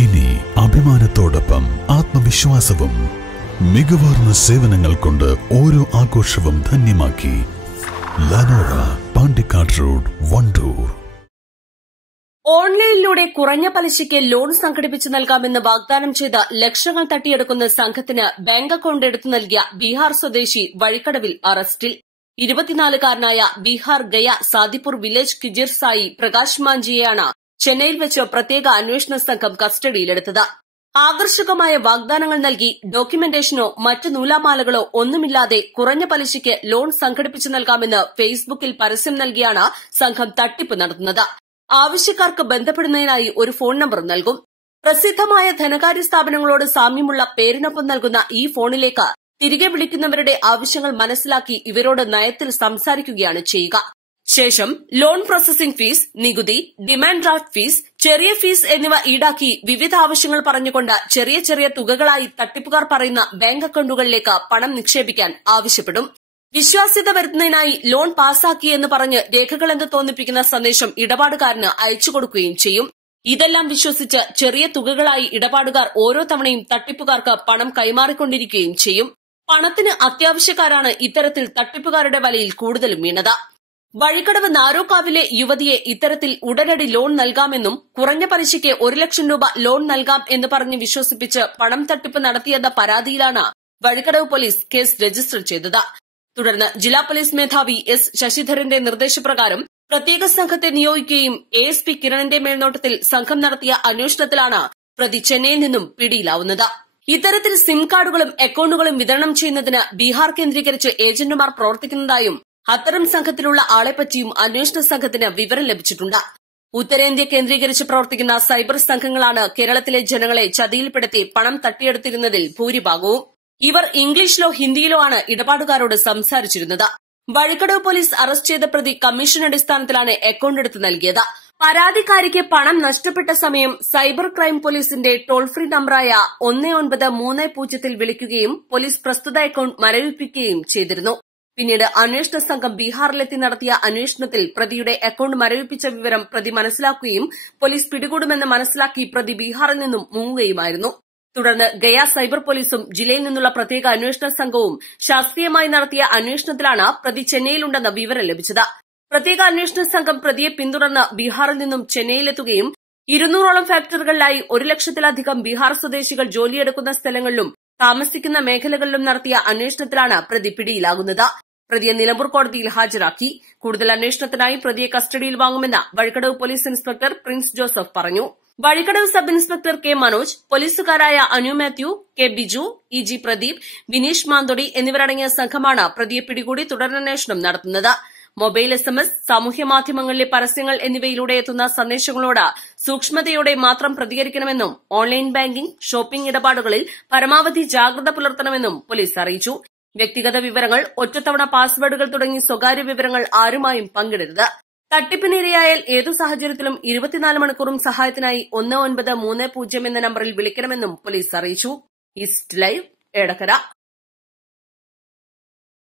ഇനി അഭിമാനത്തോടൊപ്പം ആത്മവിശ്വാസവും മികവാർന്ന സേവനങ്ങൾ കൊണ്ട് ഓരോ ആഘോഷവും ധന്യമാക്കി ലനോറ പാണ്ടിക്കാട് റോഡ് വണ്ടൂർ. ഓൺലൈനിലൂടെ കുറഞ്ഞ പലിശയ്ക്ക് ലോൺ സംഘടിപ്പിച്ചു നൽകാമെന്ന് വാഗ്ദാനം ചെയ്ത ലക്ഷങ്ങൾ തട്ടിയെടുക്കുന്ന സംഘത്തിന് ബാങ്ക് അക്കൌണ്ട് എടുത്തു നൽകിയ ബീഹാർ സ്വദേശി വഴിക്കടവിൽ അറസ്റ്റിൽ. ഇരുപത്തിനാലുകാരനായ ബീഹാർ ഗയ സാദിപ്പൂർ വില്ലേജ് കിജിർ സായി പ്രകാശ് മാഞ്ചിയെയാണ് ചെന്നൈയിൽ വെച്ച് പ്രത്യേക അന്വേഷണ സംഘം കസ്റ്റഡിയിലെടുത്തത്. ആകർഷകമായ വാഗ്ദാനങ്ങൾ നൽകി ഡോക്യുമെന്റേഷനോ മറ്റ് നൂലാമാലകളോ ഒന്നുമില്ലാതെ കുറഞ്ഞ പലിശയ്ക്ക് ലോൺ സംഘടിപ്പിച്ചു നൽകാമെന്ന് ഫേസ്ബുക്കിൽ പരസ്യം നൽകിയാണ് സംഘം തട്ടിപ്പ് നടത്തുന്നത്. ആവശ്യക്കാർക്ക് ബന്ധപ്പെടുന്നതിനായി ഒരു ഫോൺ നമ്പർ നൽകും. പ്രസിദ്ധമായ ധനകാര്യ സ്ഥാപനങ്ങളോട് സാമ്യമുള്ള പേരിനൊപ്പം നൽകുന്ന ഈ ഫോണിലേക്ക് തിരികെ വിളിക്കുന്നവരുടെ ആവശ്യങ്ങൾ മനസ്സിലാക്കി ഇവരോട് നയത്തിൽ സംസാരിക്കുകയാണ് ചെയ്യുക. ശേഷം ലോൺ പ്രോസസിംഗ് ഫീസ് നികുതി ഡിമാൻഡ് ഡ്രാഫ്റ്റ് ഫീസ് ചെറിയ ഫീസ് എന്നിവ ഈടാക്കി വിവിധ ആവശ്യങ്ങൾ പറഞ്ഞുകൊണ്ട് ചെറിയ ചെറിയ തുകകളായി തട്ടിപ്പുകാർ പറയുന്ന ബാങ്ക് അക്കൌണ്ടുകളിലേക്ക് പണം നിക്ഷേപിക്കാൻ ആവശ്യപ്പെടും. വിശ്വാസ്യത വരുത്തുന്നതിനായി ലോൺ പാസാക്കി എന്ന് പറഞ്ഞ് രേഖകളെന്ന് തോന്നിപ്പിക്കുന്ന സന്ദേശം ഇടപാടുകാരന് അയച്ചു കൊടുക്കുകയും ചെയ്യും. ഇതെല്ലാം വിശ്വസിച്ച് ചെറിയ തുകകളായി ഇടപാടുകാർ ഓരോ തവണയും തട്ടിപ്പുകാർക്ക് പണം കൈമാറിക്കൊണ്ടിരിക്കുകയും ചെയ്യും. പണത്തിന് അത്യാവശ്യക്കാരാണ് ഇത്തരത്തിൽ തട്ടിപ്പുകാരുടെ വലയിൽ കൂടുതലും വീണത്. വഴിക്കടവ് നാരോക്കാവിലെ യുവതിയെ ഇത്തരത്തിൽ ഉടനടി ലോൺ നൽകാമെന്നും കുറഞ്ഞ പലിശയ്ക്ക് ഒരു ലക്ഷം രൂപ ലോൺ നൽകാം എന്ന് പറഞ്ഞ് വിശ്വസിപ്പിച്ച് പണം തട്ടിപ്പ് നടത്തിയെന്ന പരാതിയിലാണ് വഴിക്കടവ് പോലീസ് കേസ് രജിസ്റ്റർ ചെയ്തത്. തുടർന്ന് ജില്ലാ പോലീസ് മേധാവി എസ് ശശിധരന്റെ നിർദ്ദേശപ്രകാരം പ്രത്യേക സംഘത്തെ നിയോഗിക്കുകയും എ എസ് പി കിരണിന്റെ മേൽനോട്ടത്തിൽ സംഘം നടത്തിയ അന്വേഷണത്തിലാണ് പ്രതി ചെന്നൈയിൽ നിന്നും പിടിയിലാവുന്നത്. ഇത്തരത്തിൽ സിം കാർഡുകളും അക്കൌണ്ടുകളും വിതരണം ചെയ്യുന്നതിന് ബീഹാർ കേന്ദ്രീകരിച്ച് ഏജന്റുമാർ പ്രവർത്തിക്കുന്നതായും അത്തരം സംഘത്തിലുള്ള ആളെപ്പറ്റിയും അന്വേഷണ സംഘത്തിന് വിവരം ലഭിച്ചിട്ടുണ്ട്. ഉത്തരേന്ത്യ കേന്ദ്രീകരിച്ച് പ്രവർത്തിക്കുന്ന സൈബർ സംഘങ്ങളാണ് കേരളത്തിലെ ജനങ്ങളെ ചതിയിൽപ്പെടുത്തി പണം തട്ടിയെടുത്തിരുന്നതിൽ ഭൂരിഭാഗവും. ഇവർ ഇംഗ്ലീഷിലോ ഹിന്ദിയിലോ ആണ് ഇടപാടുകാരോട് സംസാരിച്ചിരുന്നത്. വഴിക്കടവ് പോലീസ് അറസ്റ്റ് ചെയ്ത പ്രതി കമ്മീഷൻ അടിസ്ഥാനത്തിലാണ് അക്കൌണ്ട് എടുത്ത് നൽകിയത്. പരാതിക്കാരിക്ക് പണം നഷ്ടപ്പെട്ട സമയം സൈബർ ക്രൈം പോലീസിന്റെ ടോൾ ഫ്രീ നമ്പറായ ഒന്ന് ഒൻപത് മൂന്ന് പൂജ്യത്തിൽ വിളിക്കുകയും പോലീസ് പ്രസ്തുത അക്കൌണ്ട് മരവിപ്പിക്കുകയും ചെയ്തിരുന്നു. പിന്നീട് അന്വേഷണ സംഘം ബീഹാറിലെത്തി നടത്തിയ അന്വേഷണത്തിൽ പ്രതിയുടെ അക്കൌണ്ട് മരവിപ്പിച്ച വിവരം പ്രതി മനസ്സിലാക്കുകയും പോലീസ് പിടികൂടുമെന്ന് മനസ്സിലാക്കി പ്രതി ബീഹാറിൽ നിന്നും മുങ്ങുകയുമായിരുന്നു. തുടർന്ന് ഗയ സൈബർ പോലീസും ജില്ലയിൽ നിന്നുള്ള പ്രത്യേക അന്വേഷണ സംഘവും ശാസ്ത്രീയമായി നടത്തിയ അന്വേഷണത്തിലാണ് പ്രതി ചെന്നൈയിലുണ്ടെന്ന വിവരം ലഭിച്ചത്. പ്രത്യേക അന്വേഷണ സംഘം പ്രതിയെ പിന്തുടർന്ന് ബീഹാറിൽ നിന്നും ചെന്നൈയിലെത്തുകയും ഇരുന്നൂറോളം ഫാക്ടറികളിലായി ഒരു ലക്ഷത്തിലധികം ബീഹാർ സ്വദേശികൾ ജോലിയെടുക്കുന്ന സ്ഥലങ്ങളിലും താമസിക്കുന്ന മേഖലകളിലും നടത്തിയ അന്വേഷണത്തിലാണ് പ്രതി പിടിയിലാകുന്നത്. പ്രതിയെ നിലമ്പൂർ കോടതിയിൽ ഹാജരാക്കി. കൂടുതൽ അന്വേഷണത്തിനായി പ്രതിയെ കസ്റ്റഡിയിൽ വാങ്ങുമെന്ന് Vazhikkadavu police inspector Prince Joseph പറഞ്ഞു. Vazhikkadavu sub inspector K Manoj പോലീസുകാരായ Anu Mathew K Biju E G Pradeep Vineesh Manthodi എന്നിവരടങ്ങിയ സംഘമാണ് പ്രതിയെ പിടികൂടി തുടരന്വേഷണം നടത്തുന്നത്. മൊബൈൽ എസ് എം എസ് സാമൂഹ്യ മാധ്യമങ്ങളിലെ പരസ്യങ്ങൾ എന്നിവയിലൂടെ എത്തുന്ന സന്ദേശങ്ങളോട് സൂക്ഷ്മതയോടെ മാത്രം പ്രതികരിക്കണമെന്നും ഓൺലൈൻ ബാങ്കിംഗ് ഷോപ്പിംഗ് ഇടപാടുകളിൽ പരമാവധി ജാഗ്രത പുലർത്തണമെന്നും പോലീസ് അറിയിച്ചു. വ്യക്തിഗത വിവരങ്ങൾ ഒറ്റത്തവണ പാസ്വേഡുകൾ തുടങ്ങി സ്വകാര്യ വിവരങ്ങൾ ആരുമായും പങ്കിടരുത്. തട്ടിപ്പിനിരയായാൽ ഏതു സാഹചര്യത്തിലും ഇരുപത്തിനാല് മണിക്കൂറും സഹായത്തിനായി ഒന്ന് ഒൻപത് മൂന്ന് പൂജ്യം എന്ന നമ്പറിൽ വിളിക്കണമെന്നും പോലീസ് അറിയിച്ചു. East live Edakkara